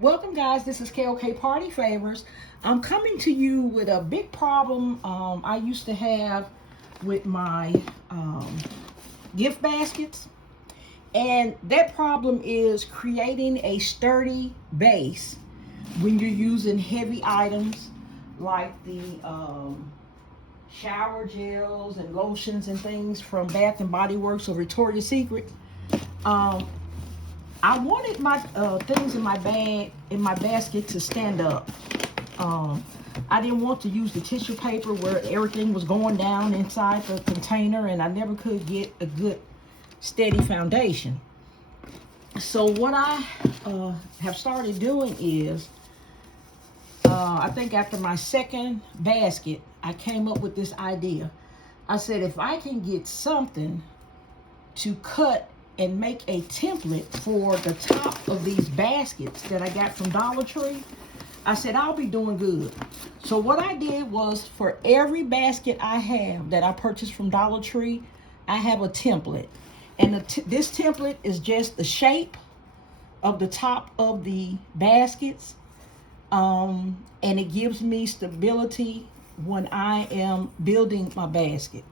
Welcome guys, this is KOK Party Favors. I'm coming to you with a big problem I used to have with my gift baskets. And that problem is creating a sturdy base when you're using heavy items like the shower gels and lotions and things from Bath and Body Works or Victoria's Secret. I wanted my things in my bag, in my basket, to stand up. I didn't want to use the tissue paper where everything was going down inside the container, and I never could get a good steady foundation. So what I have started doing is, I think after my second basket, I came up with this idea. I said, if I can get something to cut and make a template for the top of these baskets that I got from Dollar Tree, I said, I'll be doing good. So what I did was, for every basket I have that I purchased from Dollar Tree, I have a template. And this template is just the shape of the top of the baskets. And it gives me stability when I am building my basket.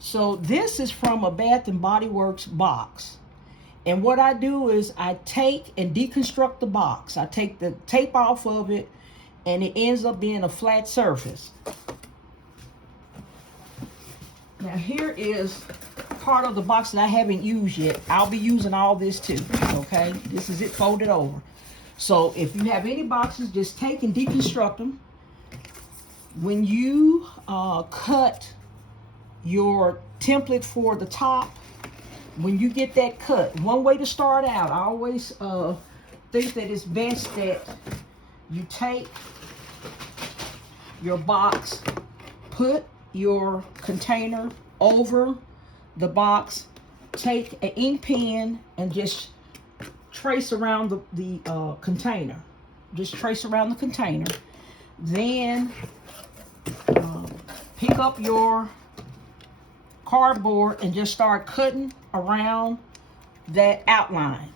So this is from a Bath and Body Works box. And what I do is I take and deconstruct the box. I take the tape off of it, and it ends up being a flat surface. Now here is part of the box that I haven't used yet. I'll be using all this too, okay? This is it folded over. So if you have any boxes, just take and deconstruct them. When you cut your template for the top, when you get that cut, one way to start out, I always think that it's best that you take your box, put your container over the box, take an ink pen and just trace around the container. Just trace around the container. Then pick up your cardboard and just start cutting around that outline.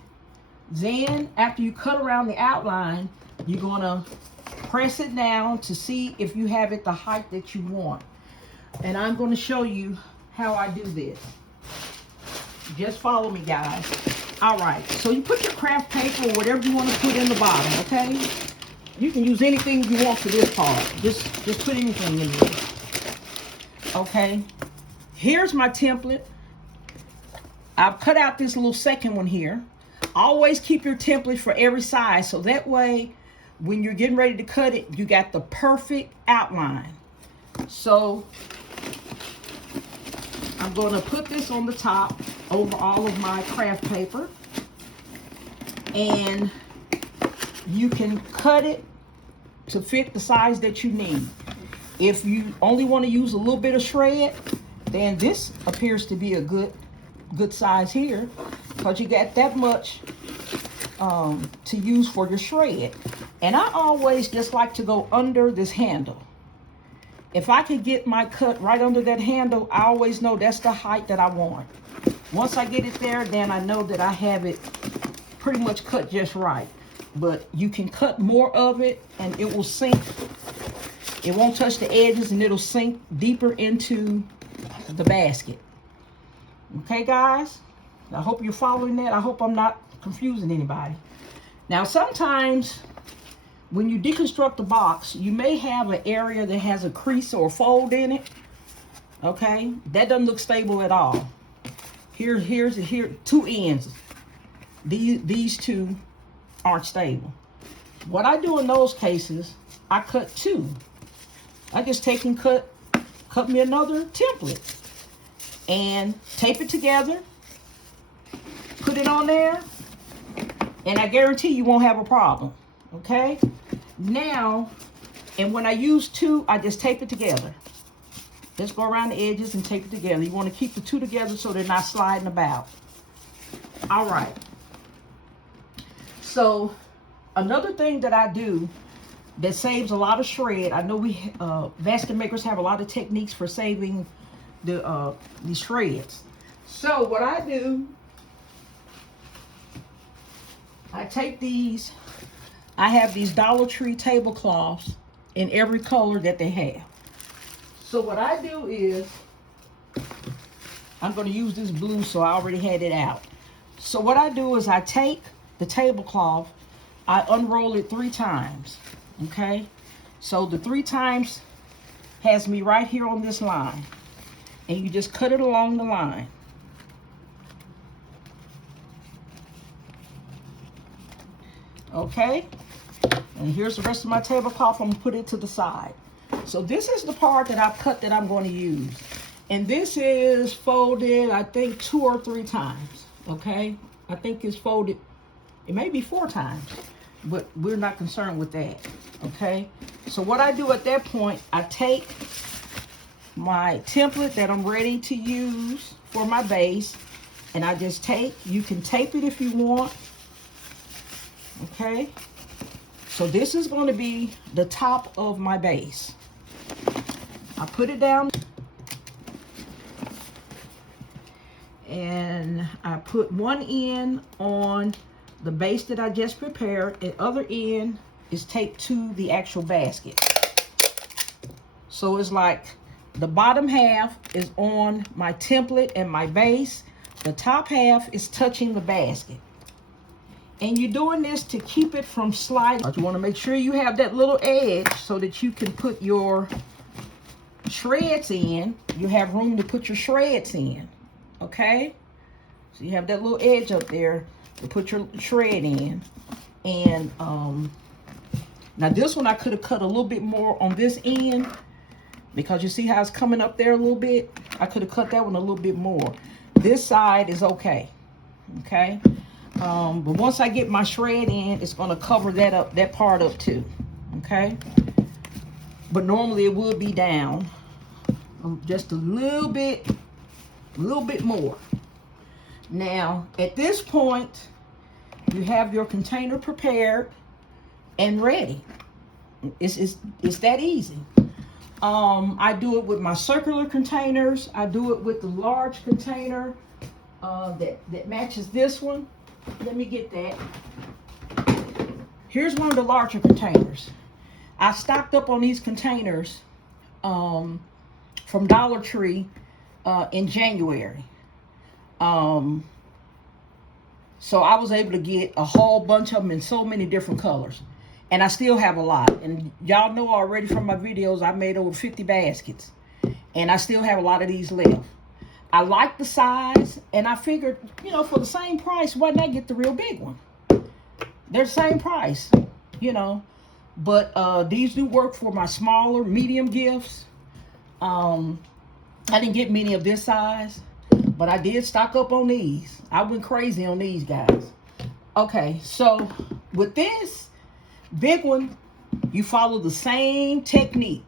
Then after you cut around the outline, you're gonna press it down to see if you have it the height that you want. And I'm going to show you how I do this. Just follow me, guys. All right, so you put your craft paper or whatever you want to put in the bottom, okay? You can use anything you want for this part. Just put anything in there. Okay, here's my template. I've cut out this little second one here. Always keep your template for every size, so that way when you're getting ready to cut it, you got the perfect outline. So I'm going to put this on the top over all of my craft paper, and you can cut it to fit the size that you need. If you only want to use a little bit of shred, then this appears to be a good size here, because you got that much to use for your shred. And I always just like to go under this handle. If I could get my cut right under that handle, I always know that's the height that I want. Once I get it there, then I know that I have it pretty much cut just right. But you can cut more of it and it will sink. It won't touch the edges and it'll sink deeper into the basket. Okay, guys? I hope you're following that. I hope I'm not confusing anybody. Now, sometimes when you deconstruct the box, you may have an area that has a crease or a fold in it. Okay, that doesn't look stable at all. Here, two ends. These two aren't stable. What I do in those cases, I cut two. I just take and cut me another template and tape it together, put it on there, and I guarantee you won't have a problem. Okay, now, and when I use two, I just tape it together. Just go around the edges and tape it together. You want to keep the two together so they're not sliding about. All right. So another thing that I do that saves a lot of shred, I know we basket makers have a lot of techniques for saving the shreds. So what I do, I take these I have these Dollar Tree tablecloths in every color that they have. So what I do is, I'm going to use this blue, so I already had it out. So what I do is I take the tablecloth, I unroll it 3 times, okay? So the 3 times has me right here on this line. And you just cut it along the line. Okay? And here's the rest of my tablecloth. I'm going to put it to the side. So this is the part that I've cut that I'm going to use. And this is folded, I think, 2 or 3 times. Okay? I think it's folded, it may be 4 times. But we're not concerned with that. Okay? So what I do at that point, I take my template that I'm ready to use for my base. And I just take, you can tape it if you want. Okay? So this is going to be the top of my base. I put it down. And I put one end on the base that I just prepared. The other end is taped to the actual basket. So it's like the bottom half is on my template and my base. The top half is touching the basket. And you're doing this to keep it from sliding. You want to make sure you have that little edge so that you can put your shreds in. You have room to put your shreds in. Okay? So you have that little edge up there to put your shred in. And now this one I could have cut a little bit more on this end, because you see how it's coming up there a little bit. I could have cut that one a little bit more. This side is okay. Okay? But once I get my shred in, it's going to cover that up, that part up too. Okay? But normally it would be down just a little bit more. Now, at this point, you have your container prepared and ready. It's that easy. I do it with my circular containers. I do it with the large container that matches this one. Let me get that. Here's one of the larger containers. I stocked up on these containers from Dollar Tree in January. So I was able to get a whole bunch of them in so many different colors. And I still have a lot. And y'all know already from my videos, I made over 50 baskets. And I still have a lot of these left. I like the size, and I figured, you know, for the same price, why not get the real big one? They're the same price, you know. But these do work for my smaller, medium gifts. I didn't get many of this size, but I did stock up on these. I went crazy on these guys. Okay, so with this big one, you follow the same technique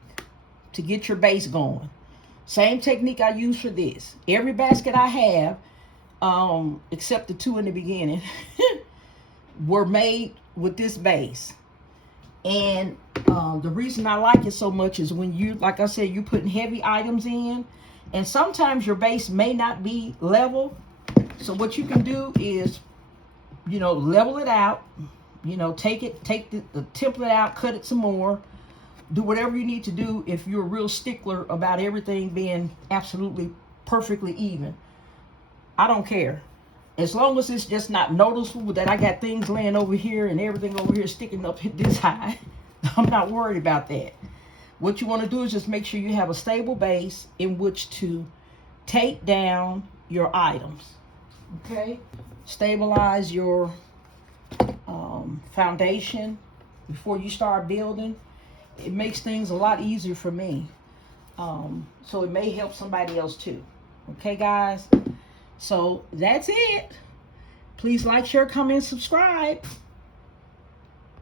to get your base going. Same technique I use for this. Every basket I have, except the 2 in the beginning, were made with this base. And the reason I like it so much is when you, like I said, you're putting heavy items in, and sometimes your base may not be level. So what you can do is, you know, level it out. You know, take the template out, cut it some more. Do whatever you need to do if you're a real stickler about everything being absolutely perfectly even. I don't care. As long as it's just not noticeable that I got things laying over here and everything over here sticking up this high, I'm not worried about that. What you want to do is just make sure you have a stable base in which to take down your items. Okay? Stabilize your foundation before you start building. It makes things a lot easier for me. So it may help somebody else too. Okay, guys? So that's it. Please like, share, comment, subscribe.